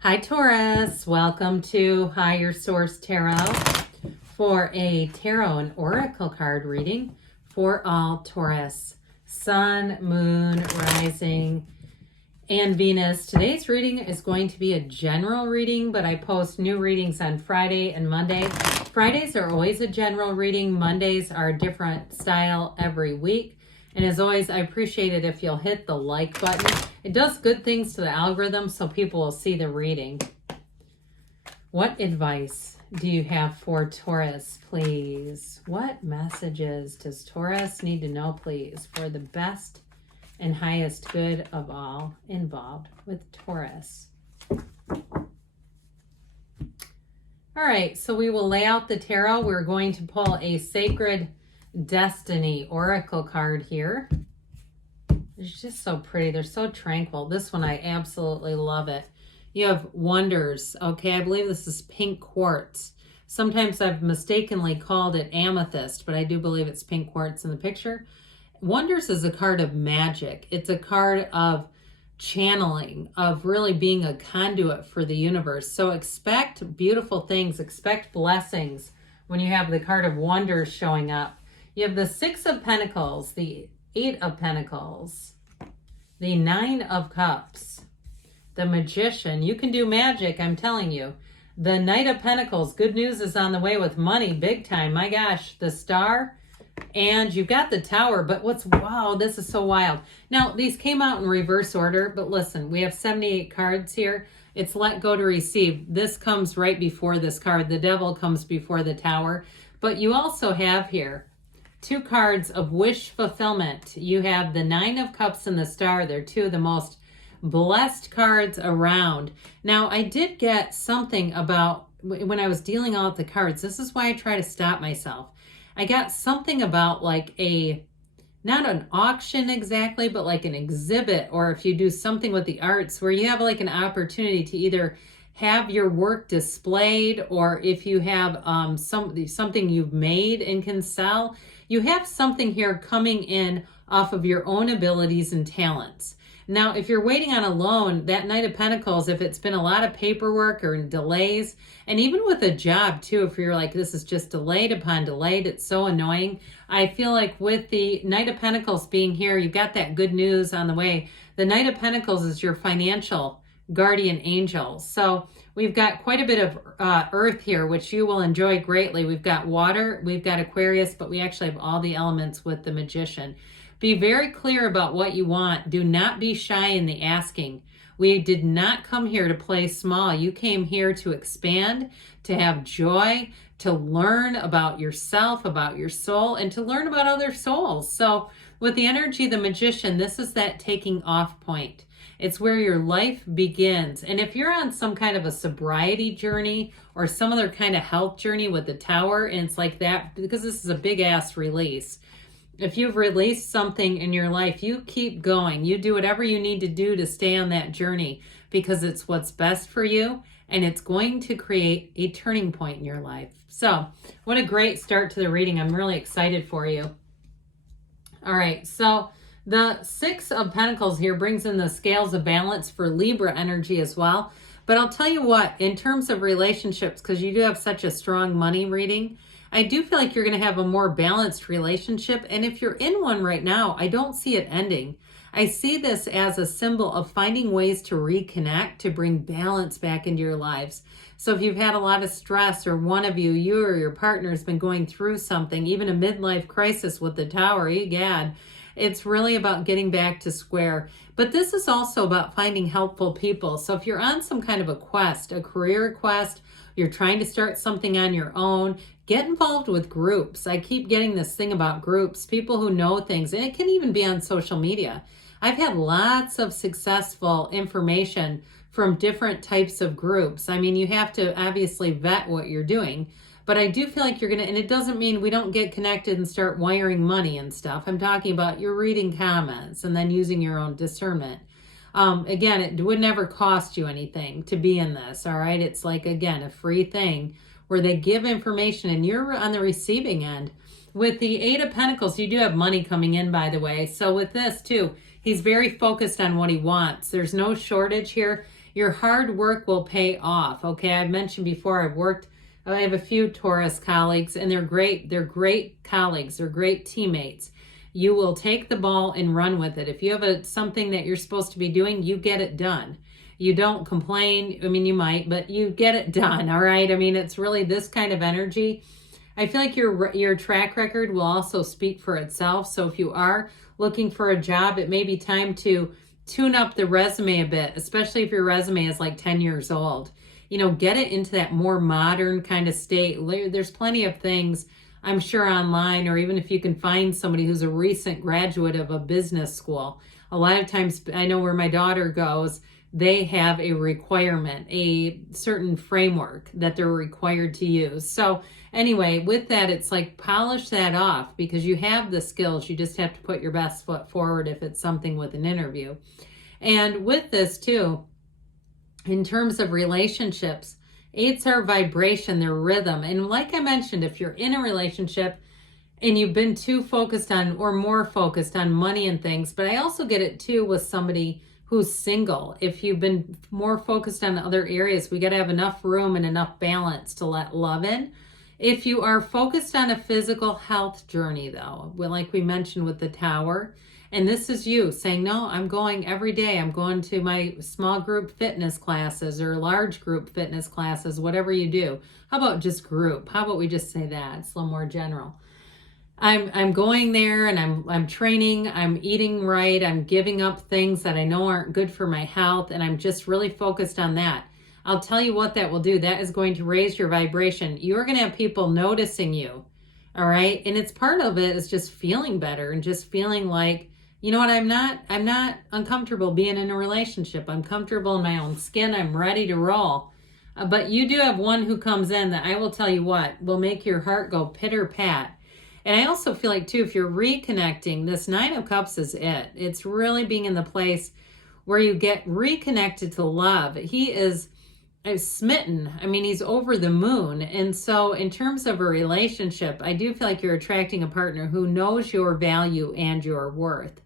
Hi Taurus, welcome to Higher Source Tarot for a tarot and oracle card reading for all Taurus, Sun, Moon, Rising, and Venus. Today's reading is going to be a general reading, but I post new readings on Friday and Monday. Fridays are always a general reading. Mondays are a different style every week. And as always, I appreciate it if you'll hit the like button. It does good things to the algorithm so people will see the reading. What advice do you have for Taurus, please? What messages does Taurus need to know, please, for the best and highest good of all involved with Taurus? All right, so we will lay out the tarot. We're going to pull a Sacred Destiny Oracle card here. It's just so pretty. They're so tranquil. This one, I absolutely love it. You have Wonders. Okay, I believe this is pink quartz. Sometimes I've mistakenly called it amethyst, but I do believe it's pink quartz in the picture. Wonders is a card of magic. It's a card of channeling, of really being a conduit for the universe. So expect beautiful things, expect blessings when you have the card of Wonders showing up. You have the Six of Pentacles, the Eight of Pentacles, the Nine of Cups, the Magician. You can do magic, I'm telling you. The Knight of Pentacles, good news is on the way with money, big time. My gosh, the Star, and you've got the Tower, but wow, this is so wild. Now, these came out in reverse order, but listen, we have 78 cards here. It's let go to receive. This comes right before this card. The Devil comes before the Tower. But you also have here two cards of wish fulfillment. You have the Nine of Cups and the Star. They're two of the most blessed cards around. Now, I did get something about, when I was dealing out the cards, this is why I try to stop myself. I got something about like not an auction exactly, but like an exhibit, or if you do something with the arts where you have like an opportunity to either have your work displayed, or if you have something you've made and can sell, you have something here coming in off of your own abilities and talents. Now, if you're waiting on a loan, that Knight of Pentacles, if it's been a lot of paperwork or delays, and even with a job too, if you're like, this is just delayed upon delayed, it's so annoying. I feel like with the Knight of Pentacles being here, you've got that good news on the way. The Knight of Pentacles is your financial guardian angel. So we've got quite a bit of earth here, which you will enjoy greatly. We've got water, we've got Aquarius, but we actually have all the elements with the Magician. Be very clear about what you want. Do not be shy in the asking. We did not come here to play small. You came here to expand, to have joy, to learn about yourself, about your soul, and to learn about other souls. So with the energy of the Magician, this is that taking off point. It's where your life begins. And if you're on some kind of a sobriety journey or some other kind of health journey with the Tower, and it's like that, because this is a big ass release. If you've released something in your life, you keep going. You do whatever you need to do to stay on that journey, because it's what's best for you, and it's going to create a turning point in your life. So what a great start to the reading. I'm really excited for you. All right, so the Six of Pentacles here brings in the scales of balance for Libra energy as well. But I'll tell you what, in terms of relationships, because you do have such a strong money reading, I do feel like you're going to have a more balanced relationship. And if you're in one right now, I don't see it ending. I see this as a symbol of finding ways to reconnect, to bring balance back into your lives. So if you've had a lot of stress, or one of you or your partner has been going through something, even a midlife crisis with the Tower, egad, it's really about getting back to square. But this is also about finding helpful people. So if you're on some kind of a quest, a career quest, you're trying to start something on your own, get involved with groups. I keep getting this thing about groups, people who know things, and it can even be on social media. I've had lots of successful information from different types of groups. I mean, you have to obviously vet what you're doing, but I do feel like you're going to, and it doesn't mean we don't get connected and start wiring money and stuff. I'm talking about you're reading comments and then using your own discernment. Again, it would never cost you anything to be in this, all right? It's like, again, a free thing where they give information and you're on the receiving end. With the Eight of Pentacles, you do have money coming in, by the way. So with this too, he's very focused on what he wants. There's no shortage here. Your hard work will pay off. Okay, I've mentioned before, I have a few Taurus colleagues, and they're great. They're great colleagues. They're great teammates. You will take the ball and run with it. If you have something that you're supposed to be doing, you get it done. You don't complain. I mean, you might, but you get it done. All right. I mean, it's really this kind of energy. I feel like your track record will also speak for itself. So if you are looking for a job, it may be time to tune up the resume a bit, especially if your resume is like 10 years old. You know, get it into that more modern kind of state. There's plenty of things, I'm sure, online, or even if you can find somebody who's a recent graduate of a business school. A lot of times, I know where my daughter goes, they have a requirement, a certain framework that they're required to use. So anyway, with that, it's like polish that off because you have the skills. You just have to put your best foot forward if it's something with an interview. And with this too, in terms of relationships, 8s are vibration, their rhythm. And like I mentioned, if you're in a relationship and you've been too focused on or more focused on money and things, but I also get it too with somebody who's single. If you've been more focused on other areas, we got to have enough room and enough balance to let love in. If you are focused on a physical health journey though, like we mentioned with the Tower, and this is you saying, no, I'm going every day. I'm going to my small group fitness classes or large group fitness classes, whatever you do. How about just group? How about we just say that? It's a little more general. I'm going there and I'm training, I'm eating right, I'm giving up things that I know aren't good for my health, and I'm just really focused on that. I'll tell you what that will do. That is going to raise your vibration. You're going to have people noticing you, all right? And it's part of it is just feeling better and just feeling like, you know what, I'm not uncomfortable being in a relationship. I'm comfortable in my own skin. I'm ready to roll. But you do have one who comes in that I will tell you what, will make your heart go pitter-pat. And I also feel like, too, if you're reconnecting, this 9 of Cups is it. It's really being in the place where you get reconnected to love. He is smitten. I mean, he's over the moon. And so in terms of a relationship, I do feel like you're attracting a partner who knows your value and your worth.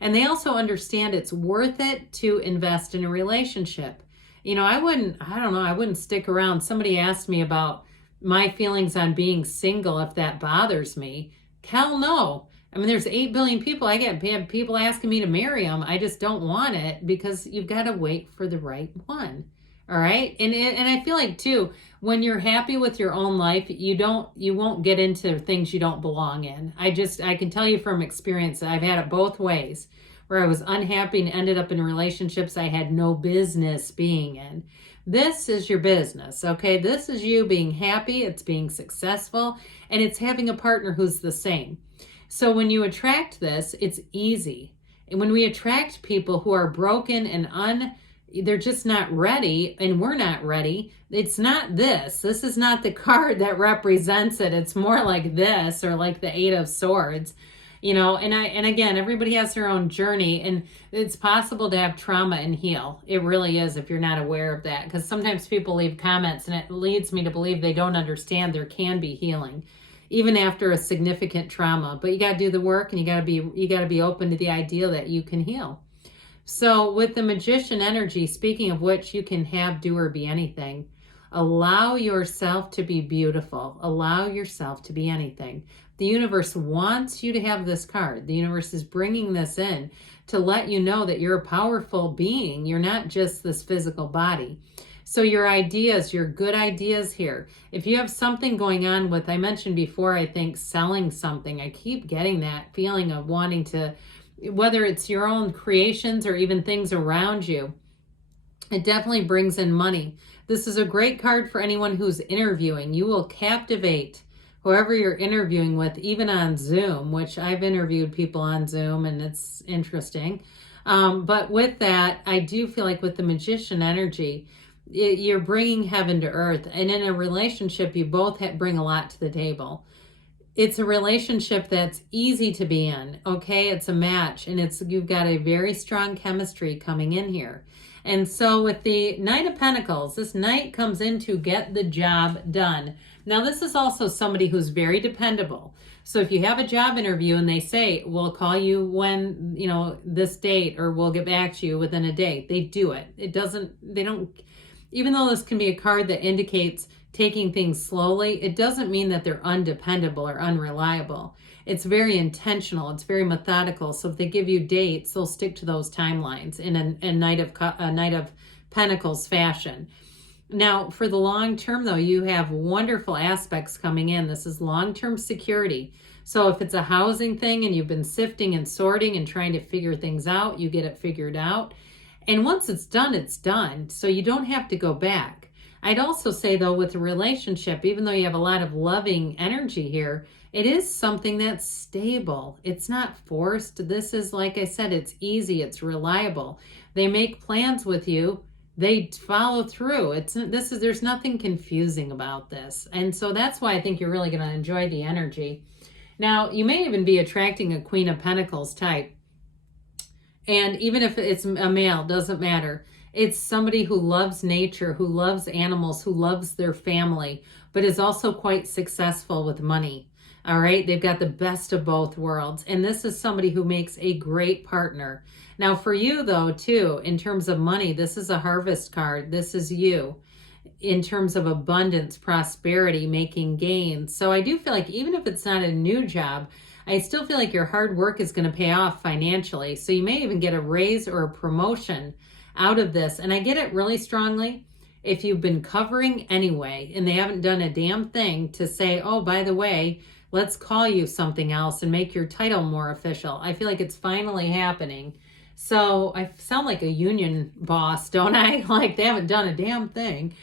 And they also understand it's worth it to invest in a relationship. You know, I wouldn't stick around. Somebody asked me about my feelings on being single, if that bothers me. Hell no. I mean, there's 8 billion people. I get people asking me to marry them. I just don't want it because you've got to wait for the right one. All right. And I feel like too, when you're happy with your own life, you won't get into things you don't belong in. I can tell you from experience, I've had it both ways where I was unhappy and ended up in relationships I had no business being in. This is your business, okay? This is you being happy, it's being successful, and it's having a partner who's the same. So when you attract this, it's easy. And when we attract people who are broken and they're just not ready, and we're not ready, it's not this. This is not the card that represents it. It's more like this, or like the 8 of Swords. You know, and again, everybody has their own journey, and it's possible to have trauma and heal. It really is, if you're not aware of that, because sometimes people leave comments and it leads me to believe they don't understand there can be healing even after a significant trauma. But you got to do the work, and you got to be open to the idea that you can heal. So with the Magician energy, speaking of which, you can have, do, or be anything. Allow yourself to be beautiful. Allow yourself to be anything. The universe wants you to have this card. The universe is bringing this in to let you know that you're a powerful being. You're not just this physical body. So your ideas, your good ideas here. If you have something going on with, I mentioned before, I think selling something. I keep getting that feeling of wanting to, whether it's your own creations or even things around you. It definitely brings in money. This is a great card for anyone who's interviewing. You will captivate whoever you're interviewing with, even on Zoom, which I've interviewed people on Zoom, and it's interesting. But with that, I do feel like with the Magician energy, you're bringing heaven to earth. And in a relationship, you both bring a lot to the table. It's a relationship that's easy to be in, okay? It's a match, and you've got a very strong chemistry coming in here. And so with the Knight of Pentacles, this Knight comes in to get the job done. Now, this is also somebody who's very dependable. So if you have a job interview and they say, we'll call you when, this date, or we'll get back to you within a day, they do it. Even though this can be a card that indicates taking things slowly, it doesn't mean that they're undependable or unreliable. It's very intentional. It's very methodical. So if they give you dates, they'll stick to those timelines in a Knight of Pentacles fashion. Now, for the long term, though, you have wonderful aspects coming in. This is long-term security. So if it's a housing thing and you've been sifting and sorting and trying to figure things out, you get it figured out. And once it's done, it's done. So you don't have to go back. I'd also say, though, with a relationship, even though you have a lot of loving energy here, it is something that's stable. It's not forced. This is, like I said, it's easy. It's reliable. They make plans with you. They follow through. There's nothing confusing about this. And so that's why I think you're really going to enjoy the energy. Now, you may even be attracting a Queen of Pentacles type. And even if it's a male, doesn't matter. It's somebody who loves nature, who loves animals, who loves their family, but is also quite successful with money. All right, they've got the best of both worlds. And this is somebody who makes a great partner. Now for you though, too, in terms of money, this is a harvest card. This is you in terms of abundance, prosperity, making gains. So I do feel like even if it's not a new job, I still feel like your hard work is going to pay off financially. So you may even get a raise or a promotion out of this. And I get it really strongly. If you've been covering anyway, and they haven't done a damn thing to say, oh, by the way, let's call you something else and make your title more official. I feel like it's finally happening. So I sound like a union boss, don't I? Like they haven't done a damn thing.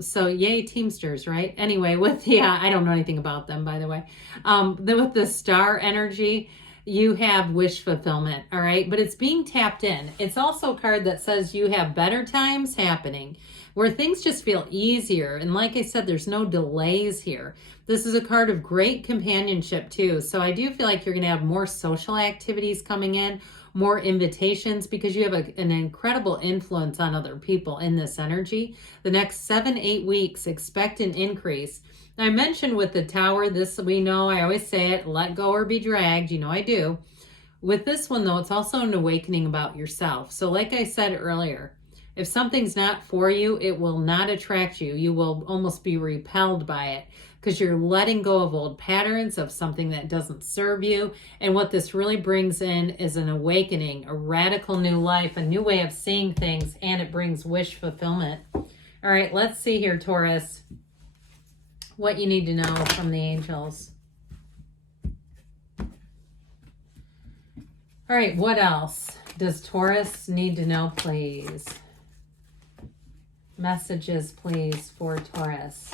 So yay Teamsters, right? Anyway, with the, I don't know anything about them, by the way. With the star energy, you have wish fulfillment, all right? But it's being tapped in. It's also a card that says you have better times happening, where things just feel easier. And like I said, there's no delays here. This is a card of great companionship too. So I do feel like you're going to have more social activities coming in, more invitations, because you have an incredible influence on other people in this energy. The next 7-8 weeks, expect an increase. I mentioned with the Tower, this we know, I always say it, let go or be dragged. You know I do. With this one though, it's also an awakening about yourself. So like I said earlier, if something's not for you, it will not attract you. You will almost be repelled by it because you're letting go of old patterns of something that doesn't serve you. And what this really brings in is an awakening, a radical new life, a new way of seeing things, and it brings wish fulfillment. All right, let's see here, Taurus, what you need to know from the angels. All right, what else does Taurus need to know, please? Messages, please, for Taurus.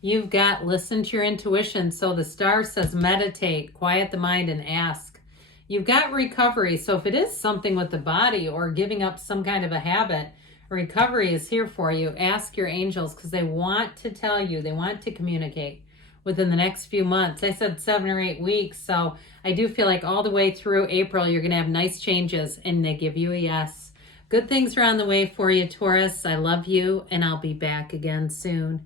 You've got listen to your intuition. So the star says meditate, quiet the mind, and ask. You've got recovery. So if it is something with the body or giving up some kind of a habit, recovery is here for you. Ask your angels because they want to tell you, they want to communicate within the next few months. I said 7 or 8 weeks. So I do feel like all the way through April, you're going to have nice changes and they give you a yes. Good things are on the way for you, Taurus. I love you, and I'll be back again soon.